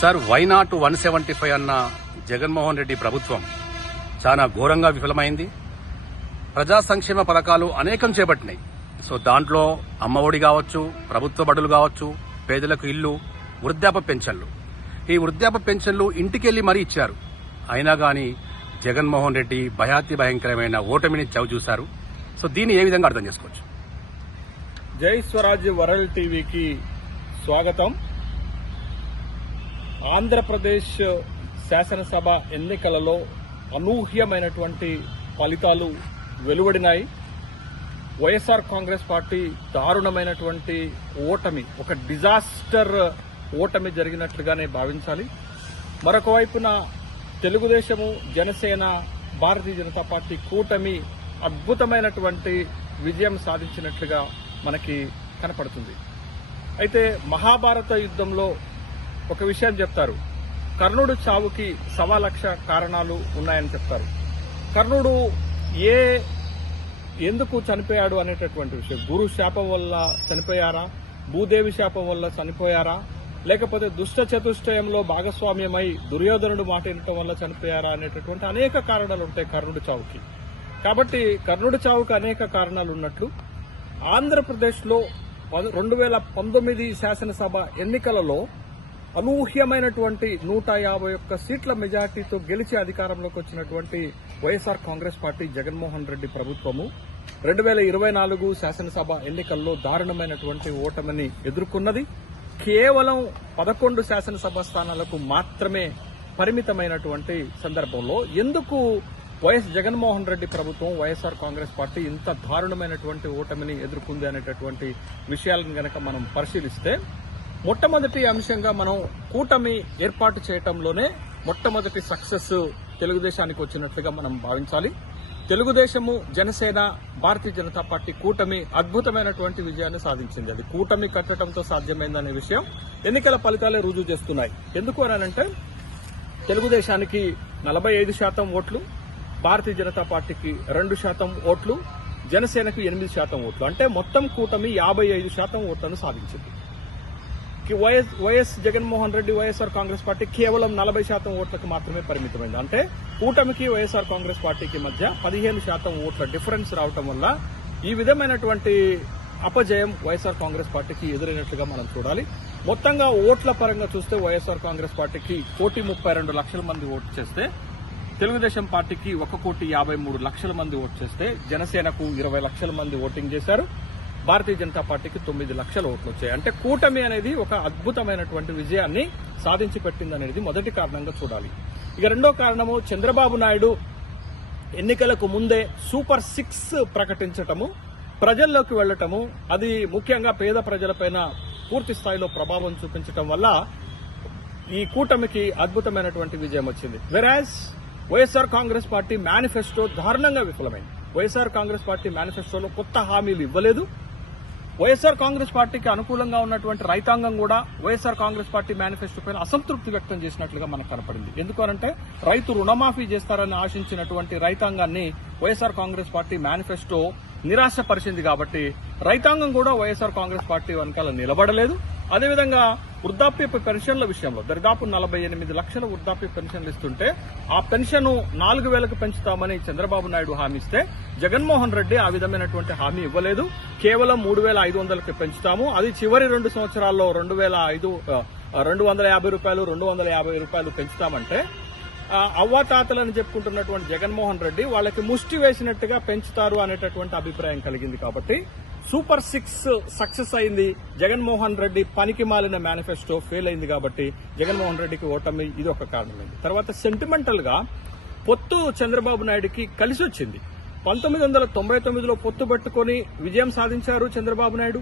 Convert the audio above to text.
Sir why not 175 అన్న జగన్మోహన్ రెడ్డి ప్రభుత్వం చాలా ఘోరంగా విఫలమైంది. ప్రజా సంక్షేమ పథకాలు అనేకం చేపట్టినాయి. సో దాంట్లో అమ్మఒడి కావచ్చు, ప్రభుత్వ బడులు కావచ్చు, పేదలకు ఇల్లు, వృద్ధాప్య పెన్షన్లు. ఈ వృద్ధాప్య పెన్షన్లు ఇంటికెళ్లి మరీ ఇచ్చారు. అయినా గానీ జగన్మోహన్ రెడ్డి భయాతి భయంకరమైన ఓటమిని చవిచూశారు. సో దీన్ని ఏ విధంగా అర్థం చేసుకోవచ్చు? జై స్వరాజ్య వరల్డ్ టీవీకి స్వాగతం. ఆంధ్రప్రదేశ్ శాసనసభ ఎన్నికలలో అనూహ్యమైనటువంటి ఫలితాలు వెలువడినాయి. వైఎస్ఆర్ కాంగ్రెస్ పార్టీ దారుణమైనటువంటి ఓటమి, ఒక డిజాస్టర్ ఓటమి జరిగినట్లుగానే భావించాలి. మరొక వైపున తెలుగుదేశము, జనసేన, భారతీయ జనతా పార్టీ కూటమి అద్భుతమైనటువంటి విజయం సాధించినట్లుగా మనకి కనపడుతుంది. అయితే మహాభారత యుద్ధంలో ఒక విషయం చెప్తారు, కర్ణుడు చావుకి 1,00,000 కారణాలు ఉన్నాయని చెప్తారు. కర్ణుడు ఎందుకు చనిపోయాడు అనేటటువంటి విషయం, గురు శాపం వల్ల చనిపోయారా, భూదేవి శాపం వల్ల చనిపోయారా, లేకపోతే దుష్ట చతుష్టయంలో భాగస్వామ్యమై దుర్యోధనుడు మాట వినటం వల్ల చనిపోయారా అనేటటువంటి అనేక కారణాలు ఉంటాయి కర్ణుడి చావుకి. కాబట్టి కర్ణుడి చావుకి అనేక కారణాలు ఉన్నట్లు ఆంధ్రప్రదేశ్లో 2019 శాసనసభ ఎన్నికలలో అనూహ్యమైనటువంటి 151 సీట్ల మెజార్టీతో గెలిచి అధికారంలోకి వచ్చినటువంటి వైఎస్ఆర్ కాంగ్రెస్ పార్టీ జగన్మోహన్ రెడ్డి ప్రభుత్వము 2024 శాసనసభ ఎన్నికల్లో దారుణమైనటువంటి ఓటమిని ఎదుర్కొన్నది. కేవలం 11 శాసనసభ స్థానాలకు మాత్రమే పరిమితమైనటువంటి సందర్భంలో ఎందుకు వైఎస్ జగన్మోహన్ రెడ్డి ప్రభుత్వం, వైఎస్ఆర్ కాంగ్రెస్ పార్టీ ఇంత దారుణమైనటువంటి ఓటమిని ఎదుర్కొంది అనేటటువంటి విషయాలను గనక మనం పరిశీలిస్తే, మొట్టమొదటి అంశంగా మనం కూటమి ఏర్పాటు చేయటంలోనే మొట్టమొదటి సక్సెస్ తెలుగుదేశానికి వచ్చినట్లుగా మనం భావించాలి. తెలుగుదేశము, జనసేన, భారతీయ జనతా పార్టీ కూటమి అద్భుతమైనటువంటి విజయాన్ని సాధించింది. అది కూటమి కట్టడంతో సాధ్యమైందనే విషయం ఎన్నికల ఫలితాలే రుజువు చేస్తున్నాయి. ఎందుకు అనంటే తెలుగుదేశానికి 45% ఓట్లు, భారతీయ జనతా పార్టీకి 2% ఓట్లు, జనసేనకు 8% ఓట్లు, అంటే మొత్తం కూటమి 55% ఓట్లను సాధించింది. వైఎస్ జగన్మోహన్ రెడ్డి, వైఎస్ఆర్ కాంగ్రెస్ పార్టీ కేవలం 40% ఓట్లకు మాత్రమే పరిమితమైంది. అంటే కూటమికి, వైఎస్ఆర్ కాంగ్రెస్ పార్టీకి మధ్య 15% ఓట్ల డిఫరెన్స్ రావటం వల్ల ఈ విధమైనటువంటి అపజయం వైఎస్ఆర్ కాంగ్రెస్ పార్టీకి ఎదురైనట్లుగా మనం చూడాలి. మొత్తంగా ఓట్ల పరంగా చూస్తే వైఎస్ఆర్ కాంగ్రెస్ పార్టీకి 1,32,00,000 మంది ఓటు చేస్తే, తెలుగుదేశం పార్టీకి 1,53,00,000 మంది ఓటు చేస్తే, జనసేనకు 20 లక్షల మంది ఓటింగ్ చేశారు, భారతీయ జనతా పార్టీకి 9 లక్షల ఓట్లు వచ్చాయి. అంటే కూటమి అనేది ఒక అద్భుతమైనటువంటి విజయాన్ని సాధించి పెట్టిందనేది మొదటి కారణంగా చూడాలి. ఇక రెండో కారణము, చంద్రబాబు నాయుడు ఎన్నికలకు ముందే సూపర్ 6 ప్రకటించటము, ప్రజల్లోకి వెళ్లటము, అది ముఖ్యంగా పేద ప్రజలపైన పూర్తి స్థాయిలో ప్రభావం చూపించటం వల్ల ఈ కూటమికి అద్భుతమైనటువంటి విజయం వచ్చింది. వెరాజ్ వైఎస్ఆర్ కాంగ్రెస్ పార్టీ మేనిఫెస్టో దారుణంగా విఫలమైంది. వైఎస్ఆర్ కాంగ్రెస్ పార్టీ మేనిఫెస్టోలో కొత్త హామీలు ఇవ్వలేదు. వైఎస్ఆర్ కాంగ్రెస్ పార్టీకి అనుకూలంగా ఉన్నటువంటి రైతాంగం కూడా వైఎస్ఆర్ కాంగ్రెస్ పార్టీ మేనిఫెస్టో పైన అసంతృప్తి వ్యక్తం చేసినట్లుగా మనకు కనపడింది. ఎందుకనంటే రైతు రుణమాఫీ చేస్తారని ఆశించినటువంటి రైతాంగాన్ని వైఎస్ఆర్ కాంగ్రెస్ పార్టీ మేనిఫెస్టో నిరాశపరిచింది. కాబట్టి రైతాంగం కూడా వైఎస్ఆర్ కాంగ్రెస్ పార్టీ వెనకాల నిలబడలేదు. అదేవిధంగా వృద్ధాప్య పెన్షన్ల విషయంలో దాదాపు 48 లక్షల వృద్ధాప్య పెన్షన్లు ఇస్తుంటే ఆ పెన్షన్ 4,000కు పెంచుతామని చంద్రబాబు నాయుడు హామీ ఇస్తే, జగన్మోహన్ రెడ్డి ఆ విధమైనటువంటి హామీ ఇవ్వలేదు. కేవలం 3,500కి పెంచుతాము, అది చివరి 2 సంవత్సరాల్లో 250 రూపాయలు, 250 రూపాయలు పెంచుతామంటే అవ్వాతాతలని చెప్పుకుంటున్నటువంటి జగన్మోహన్ రెడ్డి వాళ్ళకి ముష్టి వేసినట్టుగా పెంచుతారు అనేటటువంటి అభిప్రాయం కలిగింది. కాబట్టి సూపర్ 6 సక్సెస్ అయింది. జగన్మోహన్ రెడ్డి పనికి మాలిన మేనిఫెస్టో ఫెయిల్ అయింది. కాబట్టి జగన్మోహన్ రెడ్డికి ఓటమి ఇది ఒక కారణమైంది. తర్వాత సెంటిమెంటల్ గా పొత్తు చంద్రబాబు నాయుడుకి కలిసి వచ్చింది. 1999లో పొత్తు పెట్టుకుని విజయం సాధించారు చంద్రబాబు నాయుడు.